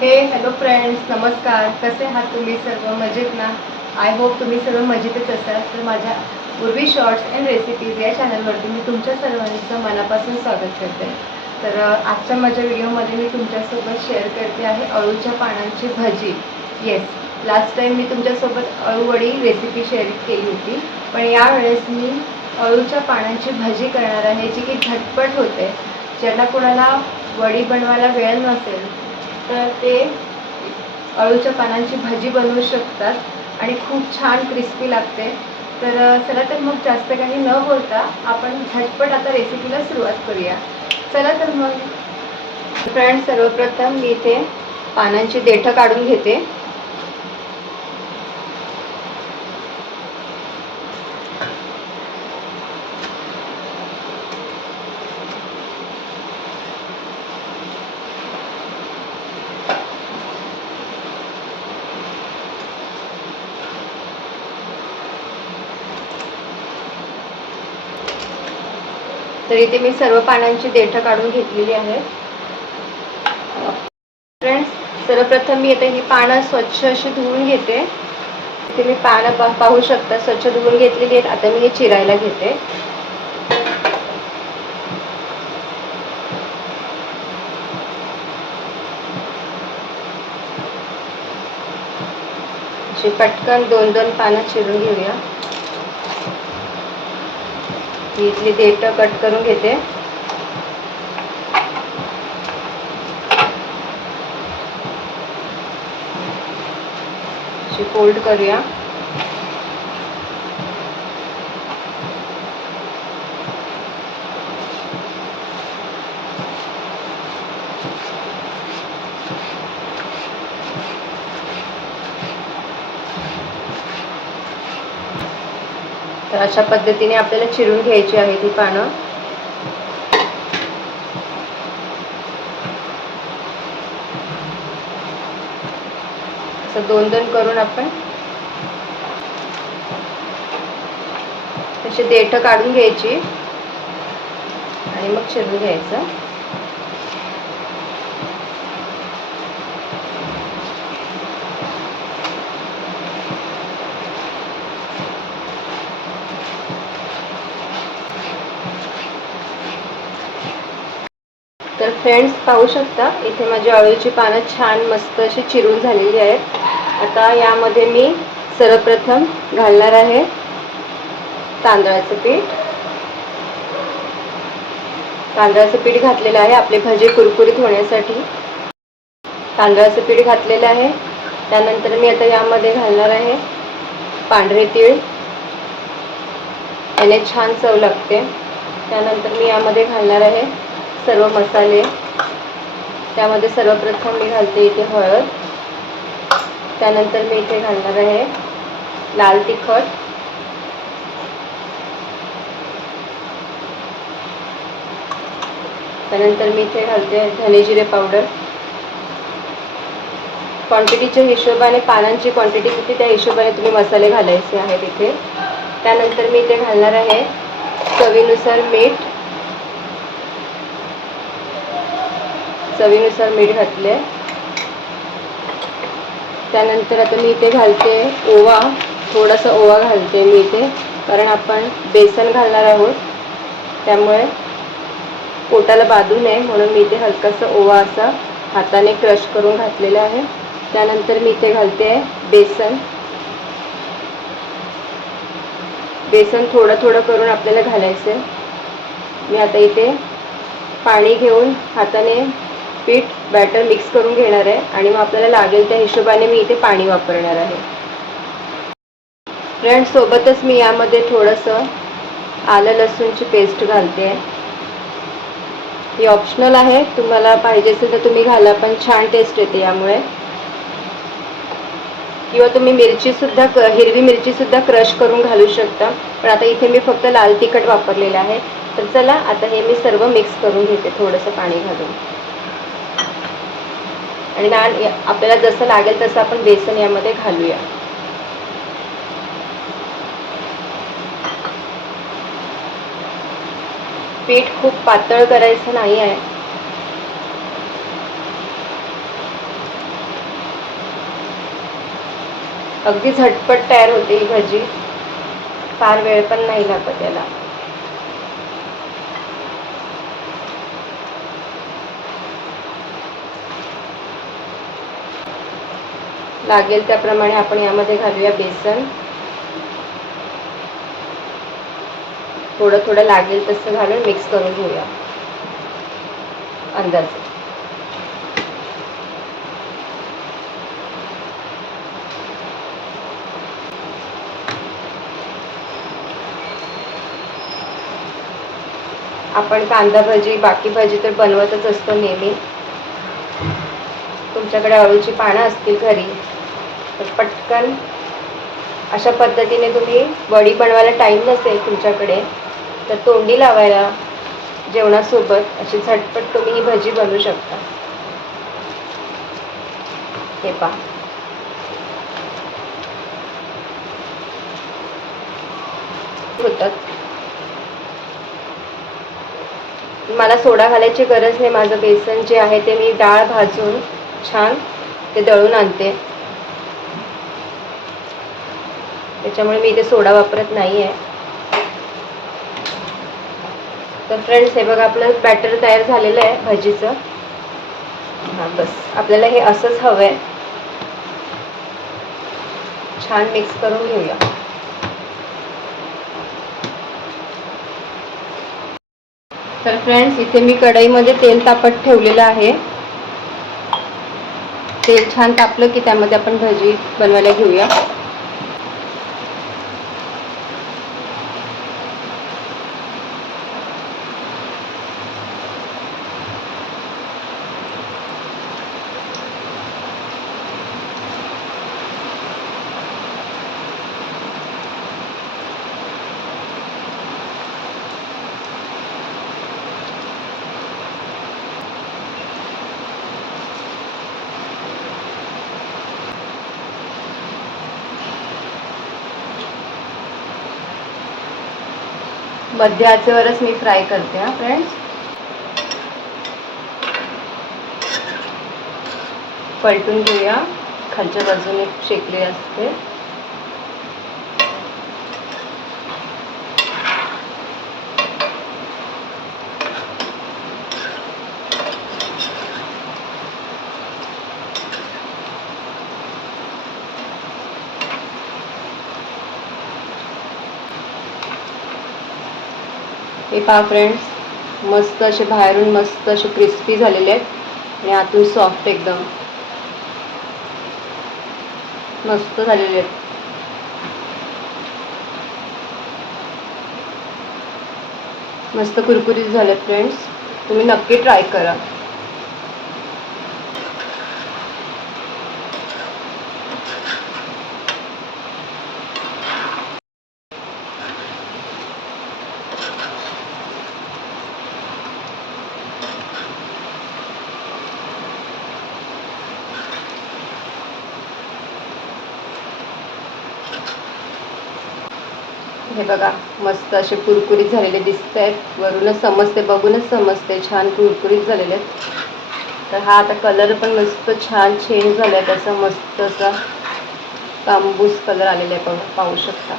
हे hello friends नमस्कार. कसे आहात तुम्ही सर्व? मजेत ना? आय होप तुम्ही सर्व मजेतच असाल. तर माझ्या उर्वी शॉर्ट्स अँड रेसिपीज या चॅनलवरती मी तुमच्या सर्वांचं मनापासून स्वागत करते. तर आजच्या माझ्या व्हिडिओमध्ये मी तुमच्यासोबत शेअर करते आहे अळूच्या पानांची भजी. येस लास्ट टाईम मी तुमच्यासोबत अळूवडी रेसिपी शेअर केली होती. पण यावेळेस मी अळूच्या पानांची भजी करणार आहे जी की झटपट होते. ज्यांना कोणाला वडी बनवायला वेळ नसेल तर ते अळूच्या पानांची भाजी बनवू शकतात आणि खूप छान क्रिस्पी लागते. तर चला तर मग जास्त काही न बोलता आपण झटपट आता रेसिपीला सुरुवात करूया. चला तर मग. फ्रेंड सर्वप्रथम मी इथे पानांची देठं काढून घेते. तर इथे मी सर्व पानांची देठं काढून घेतलेली आहे फ्रेंड्स सर्वप्रथम मी आता ही पानं स्वच्छ अशी धुवून घेते. इथे मी पानं पाहू शकता स्वच्छ धुवून घेतलेली आहेत. आता मी हे चिरायला घेते. पटकन दोन दोन पानं चिरून घेऊया. ही इथली देठ कट करून घेते. फोल्ड करूया. तर अशा पद्धतीने आपल्याला चिरून घ्यायची आहे ती पानं. असं दोन दोन करून आपण तशी देठ काढून घ्यायची आणि मग चिरून घ्यायचं. फ्रेंड्स पाहू शकता. इथे माझी अळूची पानं छान मस्त अशी चिरून झालेली आहेत. आता यामध्ये मी सर्वप्रथम घालणार आहे तांदळाचं पीठ. तांदळाचं पीठ घातलेलं आहे आपले भजे कुरकुरीत होण्यासाठी. तांदळाचं पीठ घातलेलं आहे. त्यानंतर मी आता यामध्ये घालणार आहे पांढरे तीळ. याने छान चव लागते. त्यानंतर मी यामध्ये घालणार आहे सर्व मसाले. त्यामध्ये सर्वप्रथम मी घालते इथे हळद. त्यानंतर मी इथे घालणार आहे लाल तिखट. त्यानंतर मी इथे घालते धने जिरे पावडर. क्वांटिटीच्या हिशोबाने पानांची क्वांटिटी किती त्या हिशोबाने तुम्ही मसाले घालायचे आहेत इथे. त्यानंतर मी इथे घालणार आहे चवीनुसार मीठ चवीनुसार मीठ घातले त्यानंतर आता मी इथे घालते ओवा. थोडासा ओवा घालते मी इथे कारण आपण बेसन घालणार आहोत. त्यामुळे पोटाला बाधू नये म्हणून मी इथे हलकासा ओवा असा हाताने क्रश करून घातलेला आहे. त्यानंतर मी इथे घालते बेसन. बेसन थोडं थोडं करून आपल्याला घालायचं मी आता इथे पाणी घेऊन हाताने पीठ बॅटर मिक्स करून घेणार आहे आणि मग आपल्याला लागेल त्या हिशोबाने मी इथे पाणी वापरणार आहे. फ्रेंड सोबतच मी यामध्ये थोडंसं आलं लसूणची पेस्ट घालते आहे ही ऑप्शनल आहे. तुम्हाला पाहिजे असेल तर तुम्ही घाला पण छान टेस्ट येते यामुळे. किंवा तुम्ही मिरची सुद्धा क हिरवी मिरची सुद्धा क्रश करून घालू शकता. पण आता इथे मी फक्त लाल तिखट वापरलेलं आहे. तर चला आता हे मी सर्व मिक्स करून घेते थोडंसं पाणी घालून. आणि नान आपल्याला जसं लागेल तसं आपण बेसन यामध्ये घालूया. पीठ खूप पातळ करायचं नाही आहे. अगदी झटपट तयार होते ही भाजी. फार वेळ पण नाही लागत याला. लागेल त्याप्रमाणे आपण यामध्ये घालूया बेसन. थोडं थोडं लागेल तसं घालून मिक्स करून घेऊया. अंदाजे. आपण कांदा भजी बाकी भजी तर बनवतच असतो नेहमी. तुमच्याकडे अळूची पानं असतील घरी. तर पटकन अशा पद्धतीने तुम्ही वडी बनवायला टाईम नसेल तुमच्याकडे तर तोंडी लावायला जेवणासोबत अशी झटपट तुम्ही ही भजी बनवू शकता. हे पहा. होतात. मला सोडा घालायची गरज नाही. माझं बेसन जे आहे ते मी डाळ भाजून छान ते दळून आणते. त्याच्यामुळे मी इथे सोडा वापरत नाही आहे तर फ्रेंड्स हे बघा आपलं बॅटर तयार झालेलं आहे भजीचं. हां बस. आपल्याला हे असंच हवं आहे छान मिक्स करून घेऊया. तर फ्रेंड्स इथे मी कढईमध्ये तेल तापत ठेवलेलं आहे. तेल छान तापलं की त्यामध्ये आपण भजी बनवायला घेऊया. मध्य आचेवरच मी फ्राय करते हा फ्रेंड्स पलटून घेऊया. खालच्या बाजूने शेकली असते. हे पहा फ्रेंड्स मस्त असे बाहेरून मस्त असे क्रिस्पी झालेले आहेत. आणि आतून सॉफ्ट एकदम. मस्त झालेले आहेत. मस्त कुरकुरीत झाले फ्रेंड्स तुम्ही नक्की ट्राय करा. हे बघा मस्त असे कुरकुरीत झालेले दिसत आहेत वरूनच समजते बघूनच समजते. छान कुरकुरीत झालेले आहेत. तर हा आता कलर पण मस्त छान चेंज झाला आहे त्याचा मस्त असा तांबूस कलर आलेला आहे बघा पाहू शकता.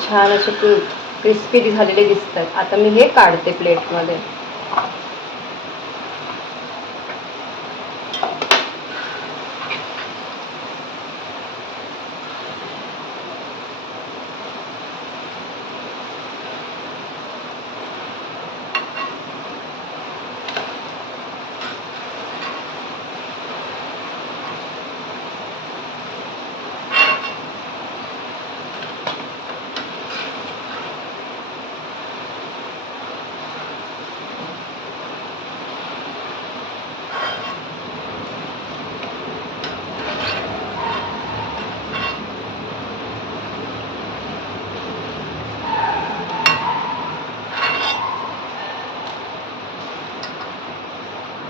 छान असे क्रिस्पी झालेले दिसत आहेत आता मी हे काढते प्लेटमध्ये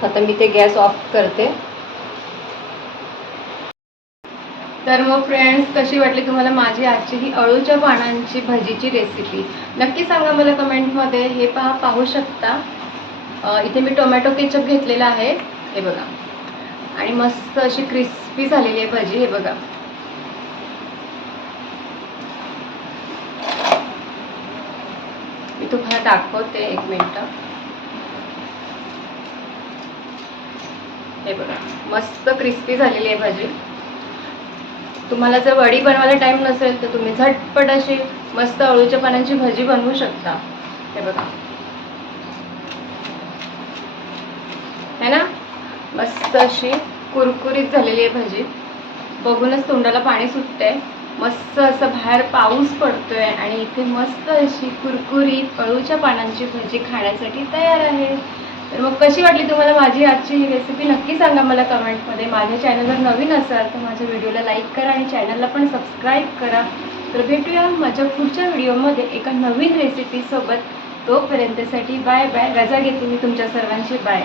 आता मी ते गॅस ऑफ करते. तर मग फ्रेंड्स कशी वाटली तुम्हाला माझी आजची ही अळूच्या पानांची भजीची रेसिपी नक्की सांगा मला कमेंटमध्ये हे पहा पाहू शकता. इथे मी टोमॅटो केचप घेतलेला आहे. हे बघा. आणि मस्त अशी क्रिस्पी झालेली आहे भजी. हे बघा. मी तुम्हाला दाखवते एक मिनटं. हे बघा मस्त क्रिस्पी झालेली आहे भाजी. तुम्हाला जर वडी बनवायला टाईम नसेल तर तुम्ही झटपट अशी मस्त अळूच्या पानांची भाजी बनवू शकता. हे बघा. है ना? मस्त अशी कुरकुरीत झालेली आहे भाजी. बघूनच तोंडाला पाणी सुटतंय. मस्त असं बाहेर पाऊस पडतोय आणि इथे मस्त अशी कुरकुरीत अळूच्या पानांची भाजी खाण्यासाठी तयार आहे. तर मग कशी वाटली तुम्हाला माझी आजची ही रेसिपी नक्की सांगा मला कमेंटमध्ये. माझ्या चॅनलवर नवीन असाल तर माझ्या व्हिडिओला लाईक करा आणि चॅनलला पण सबस्क्राईब करा. तर भेटूया माझ्या पुढच्या व्हिडिओमध्ये एका नवीन रेसिपीसोबत तोपर्यंतसाठी बाय बाय रजा घेते मी तुमच्या सर्वांची. बाय